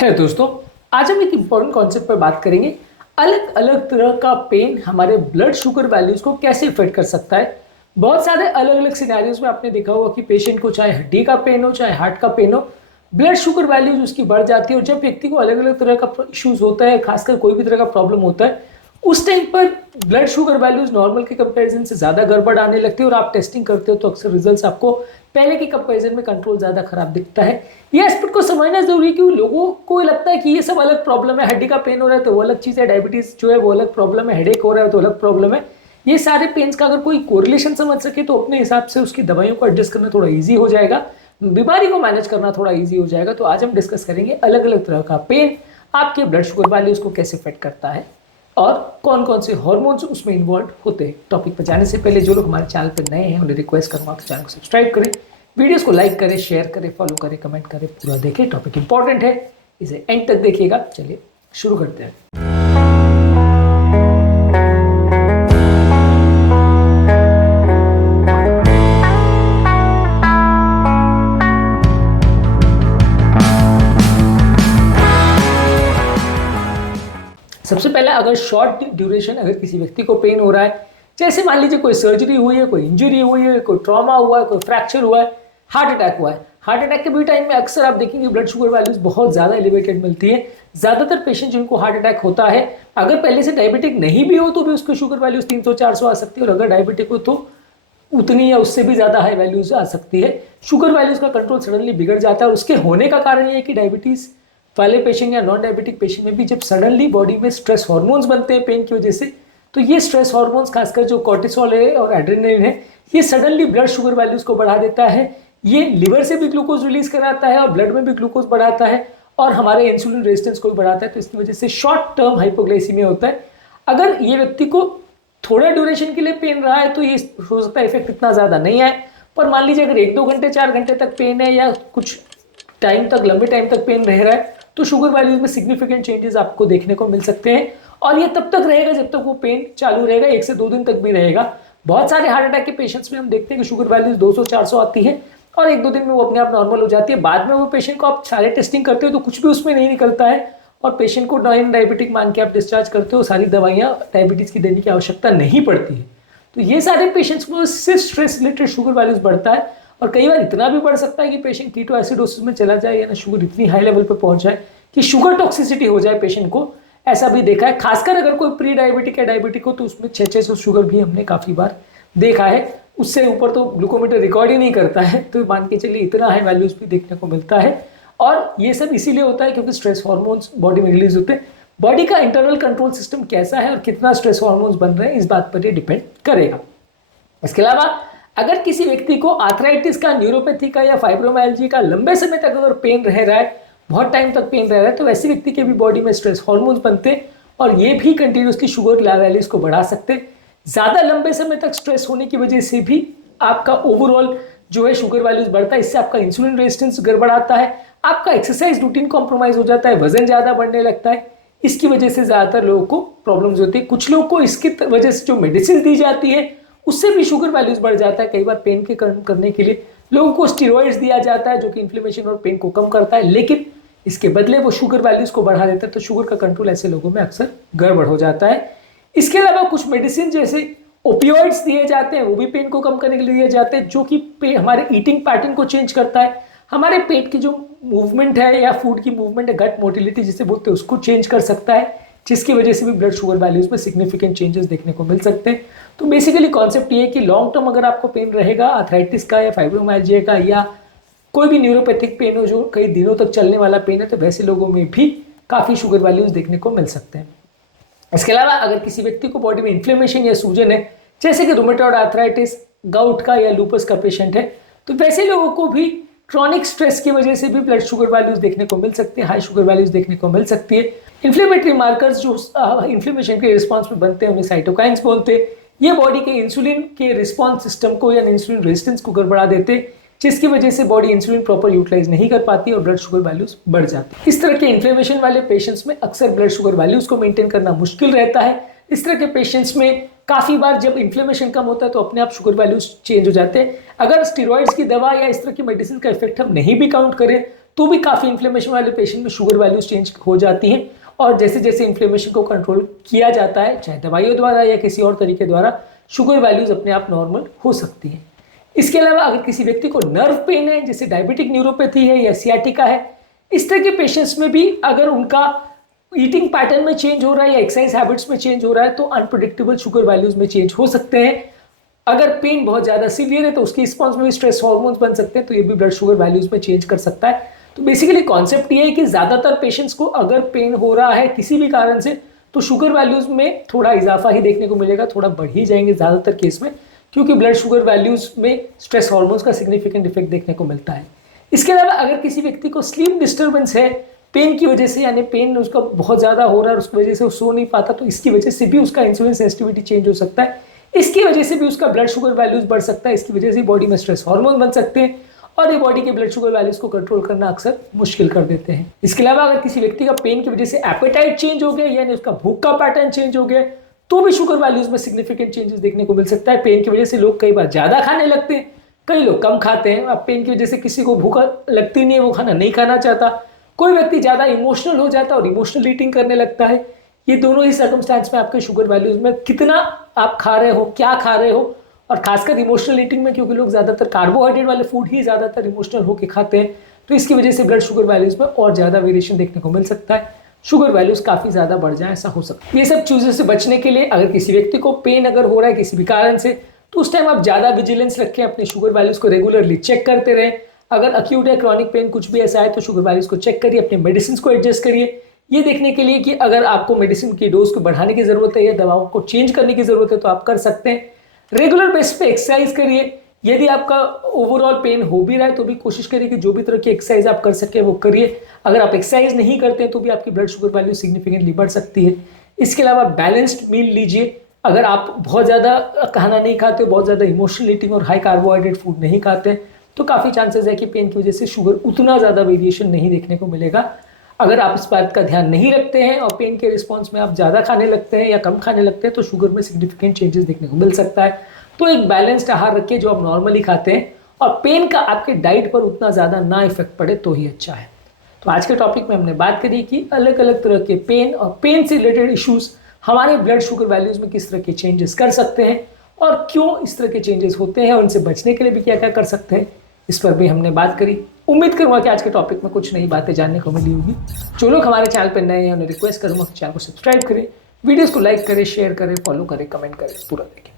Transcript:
है दोस्तों, आज हम एक इम्पॉर्टेंट कॉन्सेप्ट पर बात करेंगे। अलग अलग तरह का पेन हमारे ब्लड शुगर वैल्यूज को कैसे इफेक्ट कर सकता है। बहुत सारे अलग अलग सिनेरियोज में आपने देखा होगा कि पेशेंट को चाहे हड्डी का पेन हो चाहे हार्ट का पेन हो, ब्लड शुगर वैल्यूज उसकी बढ़ जाती है। और जब व्यक्ति को अलग अलग तरह का इश्यूज होता है, खासकर कोई भी तरह का प्रॉब्लम होता है, उस टाइम पर ब्लड शुगर वैल्यूज नॉर्मल के कंपैरिजन से ज्यादा गड़बड़ आने लगती है और आप टेस्टिंग करते हो तो अक्सर रिजल्ट्स आपको पहले के कंपैरिजन में कंट्रोल ज्यादा खराब दिखता है। ये एस्पेक्ट को समझना जरूरी है कि लोगों को लगता है कि ये सब अलग प्रॉब्लम है, हड्डी का पेन हो रहा है तो वो अलग चीज है, डायबिटीज जो है वो अलग प्रॉब्लम है, हेडेक हो रहा है तो अलग प्रॉब्लम है। ये सारे पेन्स का अगर कोई कोरिलेशन समझ सके तो अपने हिसाब से उसकी दवाइयों को एडजस्ट करना थोड़ा ईजी हो जाएगा, बीमारी को मैनेज करना थोड़ा ईजी हो जाएगा। तो आज हम डिस्कस करेंगे अलग अलग तरह का पेन आपके ब्लड शुगर वैल्यूज को कैसे इफेक्ट करता है और कौन कौन से हार्मोन्स उसमें इन्वॉल्व होते हैं। टॉपिक पर जाने से पहले जो लोग हमारे चैनल पर नए हैं उन्हें रिक्वेस्ट करूंगा कि चैनल को सब्सक्राइब करें, वीडियोस को लाइक करें, शेयर करें, फॉलो करें, कमेंट करें, पूरा देखें। टॉपिक इंपॉर्टेंट है, इसे एंड तक देखिएगा। चलिए शुरू करते हैं। सबसे पहले अगर शॉर्ट ड्यूरेशन अगर किसी व्यक्ति को पेन हो रहा है, जैसे मान लीजिए कोई सर्जरी हुई है, कोई इंजरी हुई है, कोई ट्रॉमा हुआ है, कोई फ्रैक्चर हुआ है, हार्ट अटैक हुआ है। हार्ट अटैक के भी टाइम में अक्सर आप देखेंगे ब्लड शुगर वैल्यूज बहुत ज्यादा एलिवेटेड मिलती है। ज्यादातर पेशेंट जिनको हार्ट अटैक होता है, अगर पहले से डायबिटिक नहीं भी हो तो भी उसकी शुगर वैल्यूज 300-400 आ सकती है, और अगर डायबिटिक हो तो उतनी या उससे भी ज्यादा हाई वैल्यूज आ सकती है। शुगर वैल्यूज का कंट्रोल सडनली बिगड़ जाता है और उसके होने का कारण ये है कि डायबिटीज वाले पेशेंट या नॉन डायबिटिक पेशेंट में भी जब सडनली बॉडी में स्ट्रेस हार्मोन्स बनते हैं पेन की वजह से, तो ये स्ट्रेस हार्मोन्स खासकर जो कॉर्टिसोल है और एड्रेनलिन है, ये सडनली ब्लड शुगर वैल्यूज को बढ़ा देता है। ये लिवर से भी ग्लूकोज रिलीज कराता है और ब्लड में भी ग्लूकोज बढ़ाता है और हमारे इंसुलिन रेजिस्टेंस को भी बढ़ाता है। तो इसकी वजह से शॉर्ट टर्म हाइपोग्लाइसीमिया होता है। अगर ये व्यक्ति को थोड़ा ड्यूरेशन के लिए पेन रहा है तो ये हो सकता है इफेक्ट इतना ज्यादा नहीं आए, पर मान लीजिए अगर 1-2 घंटे 4 घंटे तक पेन है या कुछ टाइम तक, लंबे टाइम तक पेन रह रहा है, तो शुगर वैल्यूज में सिग्निफिकेंट चेंजेस आपको देखने को मिल सकते हैं। और ये तब तक रहेगा जब तक वो पेन चालू रहेगा, 1 से 2 दिन तक भी रहेगा। बहुत सारे हार्ट अटैक के पेशेंट्स में हम देखते हैं कि शुगर वैल्यूज 200-400 आती है और 1-2 दिन में वो अपने आप नॉर्मल हो जाती है। बाद में वो पेशेंट को आप सारे टेस्टिंग करते हो तो कुछ भी उसमें नहीं निकलता है और पेशेंट को नॉन डायबिटिक मान के आप डिस्चार्ज करते हो, सारी दवाइयाँ डायबिटीज की देने की आवश्यकता नहीं पड़ती है। तो ये सारे पेशेंट्स को सिर्फ स्ट्रेस रिलेटेड शुगर वैल्यूज बढ़ता है और कई बार इतना भी बढ़ सकता है कि पेशेंट कीटो एसिडोसिस में चला जाए या ना शुगर इतनी हाई लेवल पे पहुंच जाए कि शुगर टॉक्सिसिटी हो जाए पेशेंट को। ऐसा भी देखा है, खासकर अगर कोई प्री डायबिटिक या डायबिटिक हो तो उसमें 600 शुगर भी हमने काफी बार देखा है। उससे ऊपर तो ग्लूकोमीटर रिकॉर्ड ही नहीं करता है, तो मान के चलिए इतना हाई वैल्यूज भी देखने को मिलता है। और ये सब इसीलिए होता है क्योंकि स्ट्रेस हार्मोन्स बॉडी में रिलीज होते हैं। बॉडी का इंटरनल कंट्रोल सिस्टम कैसा है और कितना स्ट्रेस हार्मोन्स बन रहे हैं, इस बात पर ये डिपेंड करेगा। इसके अलावा अगर किसी व्यक्ति को आर्थराइटिस का, न्यूरोपैथी का या फाइब्रोमाइल्जिया का लंबे समय तक अगर पेन रह रहा है, बहुत टाइम तक पेन रह रहा है, तो वैसे व्यक्ति के भी बॉडी में स्ट्रेस हार्मोन्स बनते हैं और ये भी कंटिन्यूसली शुगर वैल्यूज को बढ़ा सकते हैं। ज्यादा लंबे समय तक स्ट्रेस होने की वजह से भी आपका ओवरऑल जो है शुगर वैल्यूज बढ़ता है। इससे आपका इंसुलिन रेजिस्टेंस गड़बड़ाता है, आपका एक्सरसाइज रूटीन कॉम्प्रोमाइज हो जाता है, वजन ज्यादा बढ़ने लगता है। इसकी वजह से ज्यादातर लोगों को प्रॉब्लम्स होती है। कुछ लोगों को इसकी वजह से जो मेडिसिन दी जाती है उससे भी शुगर वैल्यूज बढ़ जाता है। कई बार पेन के कम करने के लिए लोगों को स्टीरॉइड्स दिया जाता है जो कि इन्फ्लेमेशन और पेन को कम करता है, लेकिन इसके बदले वो शुगर वैल्यूज को बढ़ा देता है। तो शुगर का कंट्रोल ऐसे लोगों में अक्सर गड़बड़ हो जाता है। इसके अलावा कुछ मेडिसिन जैसे ओपियोइड्स दिए जाते हैं, वो भी पेन को कम करने के लिए दिए जाते हैं, जो कि हमारे ईटिंग पैटर्न को चेंज करता है, हमारे पेट की जो मूवमेंट है या फूड की मूवमेंट है, गट मोटिलिटी जिसे बोलते हैं, उसको चेंज कर सकता है, जिसकी वजह से भी ब्लड शुगर वैल्यूज में सिग्निफिकेंट चेंजेस देखने को मिल सकते हैं। तो बेसिकली कॉन्सेप्ट ये है कि लॉन्ग टर्म अगर आपको पेन रहेगा आर्थराइटिस का या फाइब्रोमाइल्जिया का या कोई भी न्यूरोपैथिक पेन हो जो कई दिनों तक चलने वाला पेन है, तो वैसे लोगों में भी काफी शुगर वैल्यूज देखने को मिल सकते हैं। इसके अलावा अगर किसी व्यक्ति को बॉडी में इन्फ्लेमेशन या सूजन है, जैसे कि रूमेटॉइड आर्थराइटिस, गाउट का या लूपस का पेशेंट है, तो वैसे लोगों को भी क्रॉनिक स्ट्रेस की वजह से भी ब्लड शुगर वैल्यूज देखने को मिल सकती है, हाई शुगर वैल्यूज देखने को मिल सकती है। इन्फ्लेमेटरी मार्कर्स जो इन्फ्लेमेशन के रिस्पॉन्स में बनते हैं उन्हें साइटोकाइंस बोलते हैं। ये बॉडी के इंसुलिन के रिस्पॉन्स सिस्टम को या इंसुलिन रेजिस्टेंस को गड़बड़ा देते हैं, जिसकी वजह से बॉडी इंसुलिन प्रॉपर यूटिलाइज नहीं कर पाती और ब्लड शुगर वैल्यूज बढ़ जाती है। इस तरह के इन्फ्लेमेशन वाले पेशेंट्स में अक्सर ब्लड शुगर वैल्यूज को मेंटेन करना मुश्किल रहता है। इस तरह के पेशेंट्स में काफी बार जब इन्फ्लेमेशन कम होता है तो अपने आप शुगर वैल्यूज चेंज हो जाते हैं। अगर स्टीरॉइड्स की दवा या इस तरह की मेडिसिन का इफेक्ट हम नहीं भी काउंट करें तो भी काफ़ी इन्फ्लेमेशन वाले पेशेंट में शुगर वैल्यूज चेंज हो जाती हैं। और जैसे जैसे इन्फ्लेमेशन को कंट्रोल किया जाता है, चाहे दवाइयों द्वारा या किसी और तरीके द्वारा, शुगर वैल्यूज अपने आप नॉर्मल हो सकती हैं। इसके अलावा अगर किसी व्यक्ति को नर्व पेन है, जैसे डायबिटिक न्यूरोपैथी है या सियाटिका है, इस तरह के पेशेंट्स में भी अगर उनका ईटिंग पैटर्न में चेंज हो रहा है या एक्सरसाइज हैबिट्स में चेंज हो रहा है तो अनप्रेडिक्टेबल शुगर वैल्यूज में चेंज हो सकते हैं। अगर पेन बहुत ज़्यादा सीवियर है तो उसकी रिस्पॉन्स में भी स्ट्रेस हार्मोन्स बन सकते हैं, तो ये भी ब्लड शुगर वैल्यूज में चेंज कर सकता है। तो बेसिकली कॉन्सेप्ट ये है कि ज़्यादातर पेशेंट्स को अगर पेन हो रहा है किसी भी कारण से तो शुगर वैल्यूज में थोड़ा इजाफा ही देखने को मिलेगा, थोड़ा बढ़ ही जाएंगे ज़्यादातर केस में, क्योंकि ब्लड शुगर वैल्यूज में स्ट्रेस हार्मोन्स का सिग्निफिकेंट इफेक्ट देखने को मिलता है। इसके अलावा अगर किसी व्यक्ति को स्लीप डिस्टर्बेंस है पेन की वजह से, यानी पेन उसका बहुत ज़्यादा हो रहा है, उसकी वजह से वो सो नहीं पाता, तो इसकी वजह से भी उसका इंसुलिन सेंसिटिविटी चेंज हो सकता है। इसकी वजह से भी उसका ब्लड शुगर वैल्यूज बढ़ सकता है। इसकी वजह से बॉडी में स्ट्रेस हार्मोन बन सकते हैं और ये बॉडी के ब्लड शुगर वैल्यूज को कंट्रोल करना अक्सर मुश्किल कर देते हैं। इसके अलावा अगर किसी व्यक्ति का पेन की वजह से एपेटाइट चेंज हो गया, यानी उसका भूख का पैटर्न चेंज हो गया, तो भी शुगर वैल्यूज में सिग्निफिकेंट चेंजेस देखने को मिल सकता है। पेन की वजह से लोग कई बार ज़्यादा खाने लगते हैं, कई लोग कम खाते हैं। अब पेन की वजह से किसी को भूख लगती नहीं है, वो खाना नहीं खाना चाहता। कोई व्यक्ति ज़्यादा इमोशनल हो जाता है और इमोशनल ईटिंग करने लगता है। ये दोनों ही सर्कमस्टांस में आपके शुगर वैल्यूज में कितना आप खा रहे हो, क्या खा रहे हो, और खासकर इमोशनल ईटिंग में, क्योंकि लोग ज़्यादातर कार्बोहाइड्रेट वाले फूड ही ज़्यादातर इमोशनल होकर खाते हैं, तो इसकी वजह से ब्लड शुगर वैल्यूज में और ज़्यादा वेरिएशन देखने को मिल सकता है। शुगर वैल्यूज काफ़ी ज़्यादा बढ़ जाए, ऐसा हो सकता है। ये सब चीज़ों से बचने के लिए अगर किसी व्यक्ति को पेन अगर हो रहा है किसी भी कारण से, तो उस टाइम आप ज़्यादा विजिलेंस रखें, अपने शुगर वैल्यूज को रेगुलरली चेक करते रहें। अगर अक्यूट या क्रॉनिक पेन कुछ भी ऐसा है तो शुगर वैल्यूज को चेक करिए, अपने मेडिसिन को एडजस्ट करिए, ये देखने के लिए कि अगर आपको मेडिसिन की डोज को बढ़ाने की ज़रूरत है या दवाओं को चेंज करने की ज़रूरत है तो आप कर सकते हैं। रेगुलर बेसिस पे एक्सरसाइज करिए। यदि आपका ओवरऑल पेन हो भी रहा है तो भी कोशिश करिए कि जो भी तरह की एक्सरसाइज आप कर सके वो करिए। अगर आप एक्सरसाइज नहीं करते हैं तो भी आपकी ब्लड शुगर वैल्यू सिग्निफिकेंटली बढ़ सकती है। इसके अलावा बैलेंस्ड मील लीजिए। अगर आप बहुत ज़्यादा खाना नहीं खाते, बहुत ज़्यादा इमोशनल ईटिंग और हाई कार्बोहाइड्रेट फूड नहीं खाते, तो काफ़ी चांसेस है कि पेन की वजह से शुगर उतना ज़्यादा वेरिएशन नहीं देखने को मिलेगा। अगर आप इस बात का ध्यान नहीं रखते हैं और पेन के रिस्पॉन्स में आप ज़्यादा खाने लगते हैं या कम खाने लगते हैं तो शुगर में सिग्निफिकेंट चेंजेस देखने को मिल सकता है। तो एक बैलेंस्ड आहार रखिए जो आप नॉर्मली खाते हैं और पेन का आपके डाइट पर उतना ज़्यादा ना इफेक्ट पड़े तो ही अच्छा है। तो आज के टॉपिक में हमने बात करी कि अलग अलग तरह के पेन और पेन से रिलेटेड इश्यूज़ हमारे ब्लड शुगर वैल्यूज़ में किस तरह के चेंजेस कर सकते हैं और क्यों इस तरह के चेंजेस होते हैं और उनसे बचने के लिए भी क्या क्या कर सकते हैं, इस पर भी हमने बात करी। उम्मीद करूँगा कि आज के टॉपिक में कुछ नई बातें जानने को मिली होगी। जो लोग हमारे चैनल पर नए हैं उन्हें रिक्वेस्ट करूँगा कि चैनल को सब्सक्राइब करें, वीडियोज़ को लाइक करें, शेयर करें, फॉलो करें, कमेंट करें, पूरा देखें।